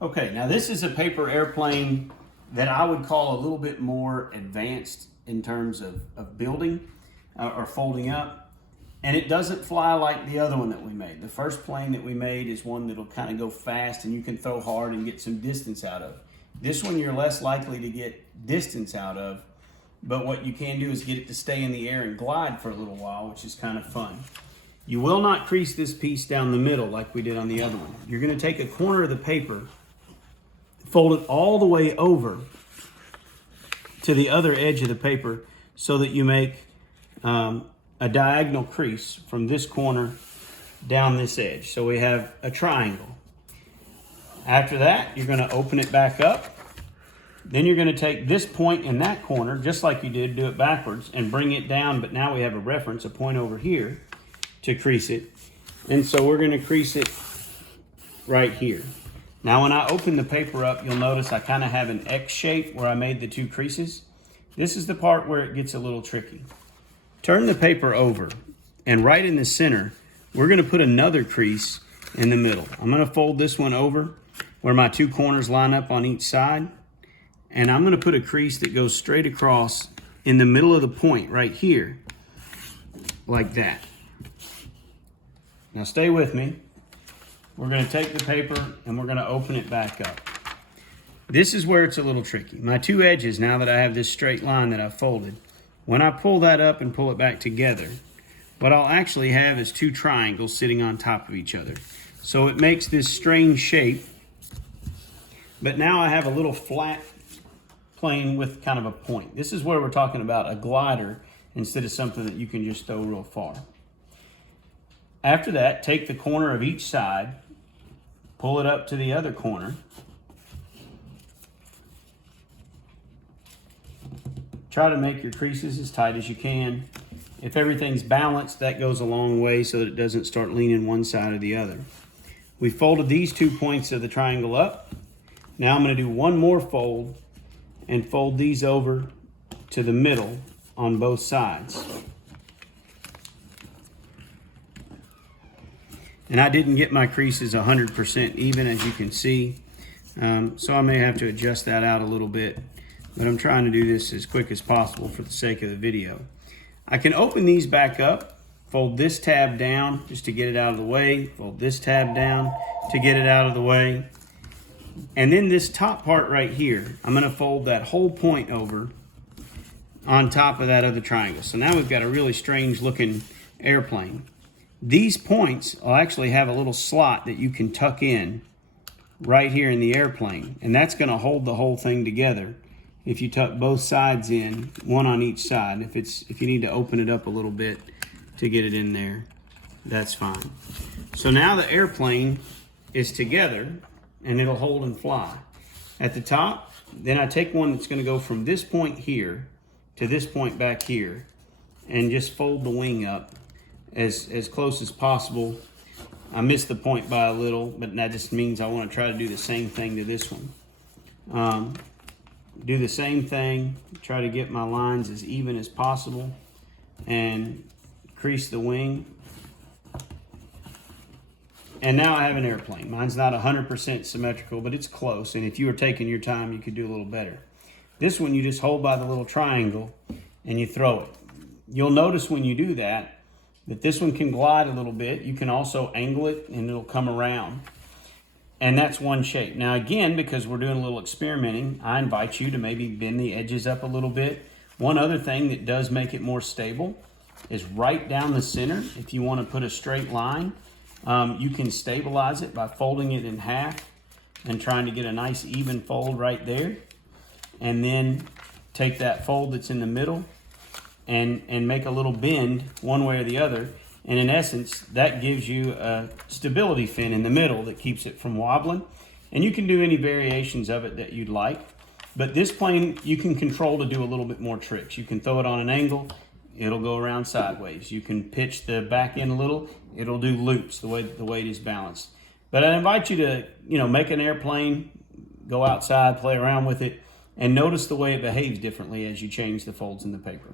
Okay, now this is a paper airplane that I would call a little bit more advanced in terms of building or folding up. And it doesn't fly like the other one that we made. The first plane that we made is one that'll kind of go fast and you can throw hard and get some distance out of. This one you're less likely to get distance out of, but what you can do is get it to stay in the air and glide for a little while, which is kind of fun. You will not crease this piece down the middle like we did on the other one. You're going to take a corner of the paper, fold it all the way over to the other edge of the paper so that you make a diagonal crease from this corner down this edge. So we have a triangle. After that, you're going to open it back up. Then you're going to take this point in that corner, just like you did, do it backwards, and bring it down, but now we have a reference, a point over here to crease it. And so we're going to crease it right here. Now when I open the paper up, you'll notice I kind of have an X shape where I made the two creases. This is the part where it gets a little tricky. Turn the paper over, and right in the center, we're going to put another crease in the middle. I'm going to fold this one over where my two corners line up on each side, and I'm going to put a crease that goes straight across in the middle of the point right here, like that. Now stay with me. We're going to take the paper and we're going to open it back up. This is where it's a little tricky. My two edges, now that I have this straight line that I've folded, when I pull that up and pull it back together, what I'll actually have is two triangles sitting on top of each other. So it makes this strange shape, but now I have a little flat plane with kind of a point. This is where we're talking about a glider instead of something that you can just throw real far. After that, take the corner of each side, pull it up to the other corner. Try to make your creases as tight as you can. If everything's balanced, that goes a long way so that it doesn't start leaning one side or the other. We folded these 2 points of the triangle up. Now I'm going to do one more fold and fold these over to the middle on both sides. And I didn't get my creases 100% even, as you can see. So I may have to adjust that out a little bit, but I'm trying to do this as quick as possible for the sake of the video. I can open these back up, fold this tab down just to get it out of the way, fold this tab down to get it out of the way. And then this top part right here, I'm gonna fold that whole point over on top of that other triangle. So now we've got a really strange looking airplane. These points will actually have a little slot that you can tuck in right here in the airplane, and that's going to hold the whole thing together. If you tuck both sides in, one on each side, if you need to open it up a little bit to get it in there, that's fine. So now the airplane is together and it'll hold and fly. At the top, then I take one that's going to go from this point here to this point back here and just fold the wing up as close as possible. I missed the point by a little, but that just means I want to try to do the same thing to this one. Do the same thing, try to get my lines as even as possible and crease the wing. And now I have an airplane. Mine's not 100% symmetrical, but it's close. And if you were taking your time, you could do a little better. This one, you just hold by the little triangle and you throw it. You'll notice when you do that this one can glide a little bit. You can also angle it and it'll come around. And that's one shape. Now again, because we're doing a little experimenting, I invite you to maybe bend the edges up a little bit. One other thing that does make it more stable is right down the center. If you want to put a straight line, you can stabilize it by folding it in half and trying to get a nice even fold right there. And then take that fold that's in the middle and make a little bend one way or the other. And in essence, that gives you a stability fin in the middle that keeps it from wobbling. And you can do any variations of it that you'd like. But this plane, you can control to do a little bit more tricks. You can throw it on an angle, it'll go around sideways. You can pitch the back end a little, it'll do loops the way it is balanced. But I invite you to, make an airplane, go outside, play around with it, and notice the way it behaves differently as you change the folds in the paper.